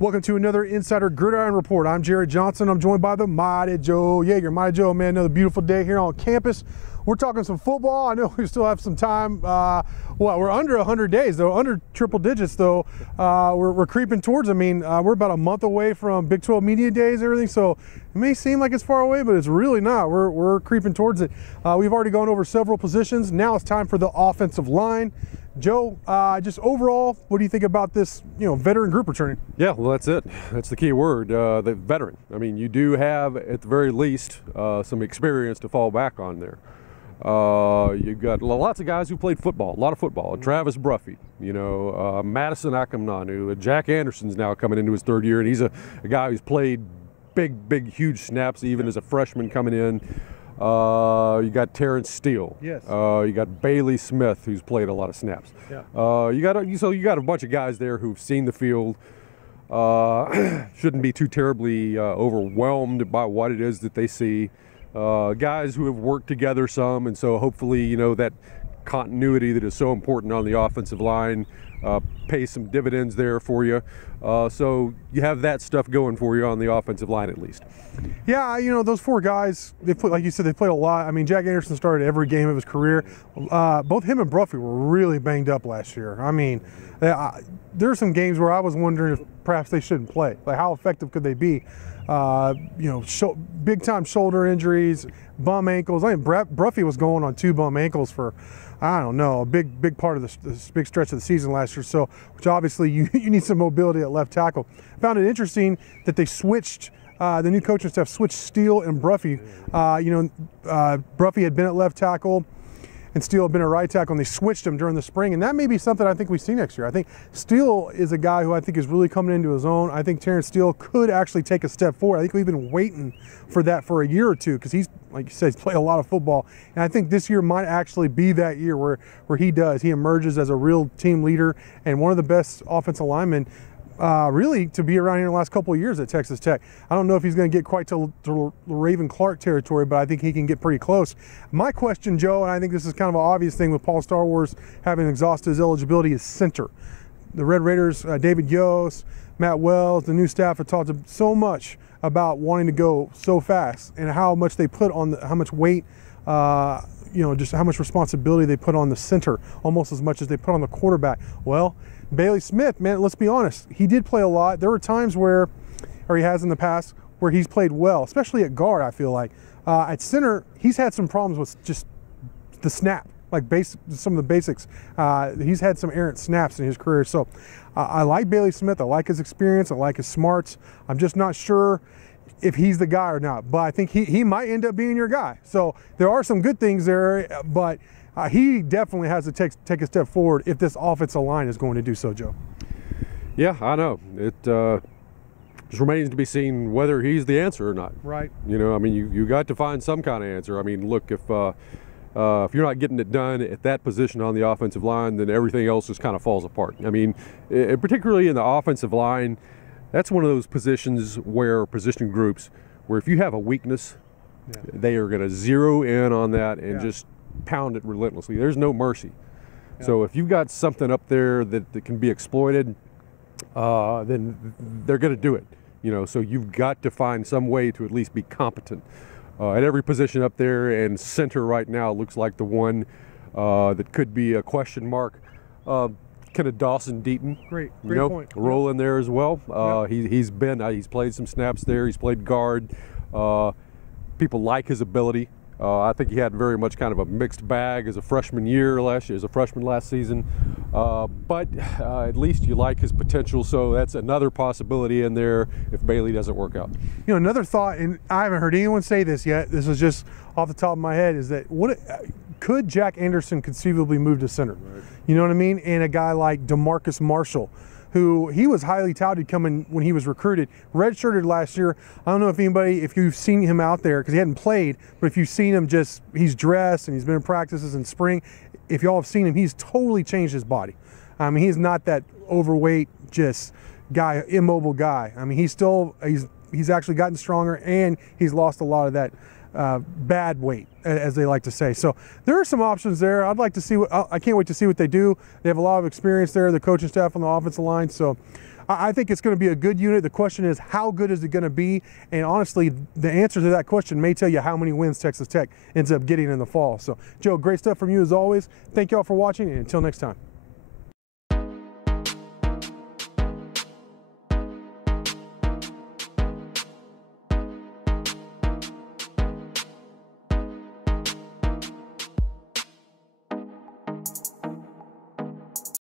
Welcome to another Insider Gridiron Report. I'm Jarret Johnson. I'm joined by the mighty Joe Yeager. Mighty Joe, man, another beautiful day here on campus. We're talking some football. I know we still have some time. We're under 100 days, though, under triple digits, though. We're creeping towards, we're about a month away from Big 12 Media Days and everything, so it may seem like it's far away, but it's really not. We're creeping towards it. We've already gone over several positions. Now it's time for the offensive line. Joe, just overall, what do you think about this, veteran group returning? Yeah, well, that's it. That's the key word, the veteran. I mean, you do have, at the very least, some experience to fall back on there. You've got lots of guys who played football, a lot of football. Travis Bruffy, Madison Akamnanu, Jack Anderson's now coming into his third year, and he's a guy who's played big, huge snaps even as a freshman coming in. You got Terrence Steele. Yes. You got Bailey Smith, who's played a lot of snaps. Yeah. You got a bunch of guys there who've seen the field. Shouldn't be too terribly overwhelmed by what it is that they see. Guys who have worked together some, and so hopefully, that continuity that is so important on the offensive line pays some dividends there for you. So you have that stuff going for you on the offensive line at least. Yeah, those four guys, like you said, they played a lot. Jack Anderson started every game of his career. Both him and Bruffy were really banged up last year. There are some games where I was wondering if perhaps they shouldn't play. Like, how effective could they be? Big time shoulder injuries, bum ankles. Bruffy was going on 2 bum ankles for, I don't know, a big part of this big stretch of the season last year. So, which obviously you need some mobility at left tackle. Found it interesting that they switched. The new coaching staff switched Steele and Bruffy. Bruffy had been at left tackle and Steele had been at right tackle, and they switched him during the spring, and that may be something I think we see next year. I think Steele is a guy who I think is really coming into his own. I think Terrence Steele could actually take a step forward. I think we've been waiting for that for a year or two because he's, like you said, he's played a lot of football, and I think this year might actually be that year where he emerges as a real team leader and one of the best offensive linemen really to be around here in the last couple of years at Texas Tech. I don't know if he's going to get quite to Raven Clark territory, but I think he can get pretty close. My question, Joe, and I think this is kind of an obvious thing with Paul Star Wars having exhausted his eligibility, is center. The Red Raiders, David Yost, Matt Wells, the new staff have talked so much about wanting to go so fast and how much they put on, how much weight, just how much responsibility they put on the center, almost as much as they put on the quarterback. Well, Bailey Smith, man, let's be honest, he did play a lot. There were times where, or he has in the past, where he's played well, especially at guard, I feel like. At center, he's had some problems with just the snap, like some of the basics. He's had some errant snaps in his career. So I like Bailey Smith. I like his experience. I like his smarts. I'm just not sure if he's the guy or not, but I think he might end up being your guy. So there are some good things there, but he definitely has to take a step forward if this offensive line is going to do so, Joe. Yeah, I know. It just remains to be seen whether he's the answer or not. Right. You got to find some kind of answer. Look, if you're not getting it done at that position on the offensive line, then everything else just kind of falls apart. Particularly in the offensive line, that's one of those positions position groups where if you have a weakness, they are going to zero in on that and just pound it relentlessly. There's no mercy. Yeah. So if you've got something up there that can be exploited, then they're going to do it. So you've got to find some way to at least be competent at every position up there, and center right now looks like the one that could be a question mark. Kind of Dawson Deaton, great point. Role in there as well. He's played some snaps there. He's played guard. People like his ability. I think he had very much kind of a mixed bag as a freshman last season. But at least you like his potential, so that's another possibility in there if Bailey doesn't work out. Another thought, and I haven't heard anyone say this yet, this is just off the top of my head, is that could Jack Anderson conceivably move to center? Right. You know what I mean? And a guy like DeMarcus Marshall, who he was highly touted coming when he was recruited, redshirted last year. I don't know if you've seen him out there, because he hadn't played, but if you've seen him, he's dressed and he's been in practices in spring. If y'all have seen him, he's totally changed his body. He's not that overweight, just guy, immobile guy. He's actually gotten stronger, and he's lost a lot of that bad weight, as they like to say. So there are some options there. I'd like to see I can't wait to see what they do. They have a lot of experience there, the coaching staff on the offensive line. So I think it's going to be a good unit. The question is, how good is it going to be? And honestly, the answer to that question may tell you how many wins Texas Tech ends up getting in the fall. So, Joe, great stuff from you as always. Thank you all for watching, and until next time.